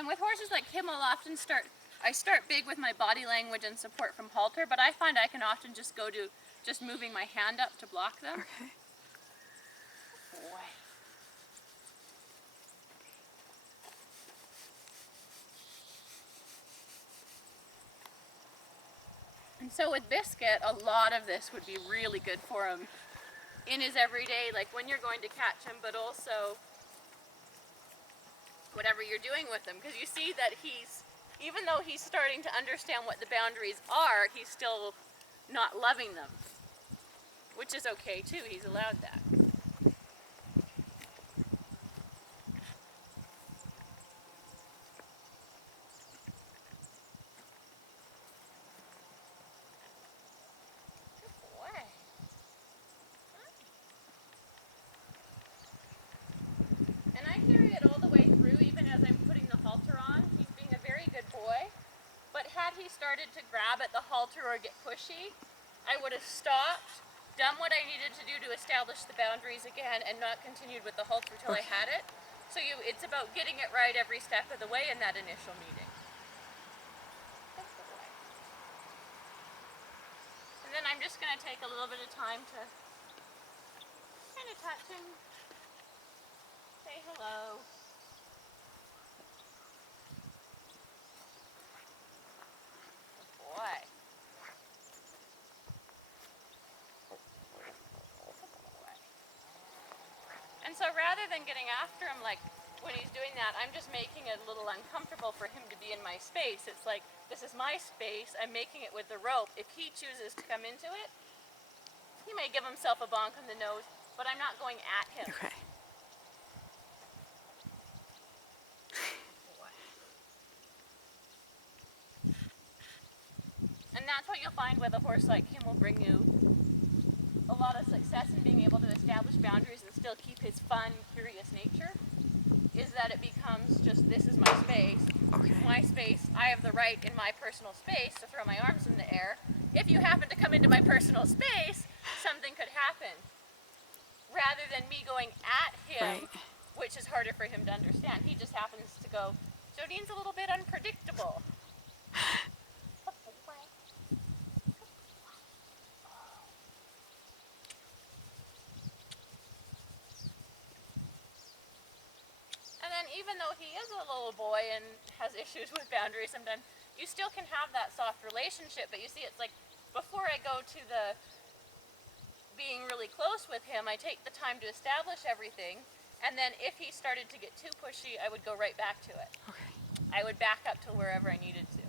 And with horses like him, I start big with my body language and support from halter, but I find I can often just go to just moving my hand up to block them. Okay. Boy. And so with Biscuit, a lot of this would be really good for him in his everyday, like when you're going to catch him, but also whatever you're doing with him. Because you see that even though he's starting to understand what the boundaries are, he's still not loving them. Which is okay too, he's allowed that. And I carry it all the way through, even as I'm putting the halter on. He's being a very good boy. But had he started to grab at the halter or get pushy, I would have stopped, done what I needed to do to establish the boundaries again, and not continued with the halter till I had it. So it's about getting it right every step of the way in that initial meeting. And then I'm just going to take a little bit of time to kind of touch him, say hello. Good boy. And so rather than getting after him like when he's doing that, I'm just making it a little uncomfortable for him to be in my space. It's like, this is my space, I'm making it with the rope. If he chooses to come into it, he may give himself a bonk on the nose, but I'm not going at him. Okay. And that's what you'll find with a horse like him will bring you a lot of success in being able to establish boundaries and still keep his fun, curious nature, is that it becomes just, this is my space. Okay. My space, I have the right in my personal space to throw my arms in the air. If you happen to come into my personal space, something could happen. Rather than me going at him, which is harder for him to understand. He just happens to go, Jodine's a little bit unpredictable. And then even though he is a little boy and has issues with boundaries sometimes, you still can have that soft relationship. But you see, it's like, before I go to the being really close with him, I take the time to establish everything. And then if he started to get too pushy, I would go right back to it. Okay. I would back up to wherever I needed to.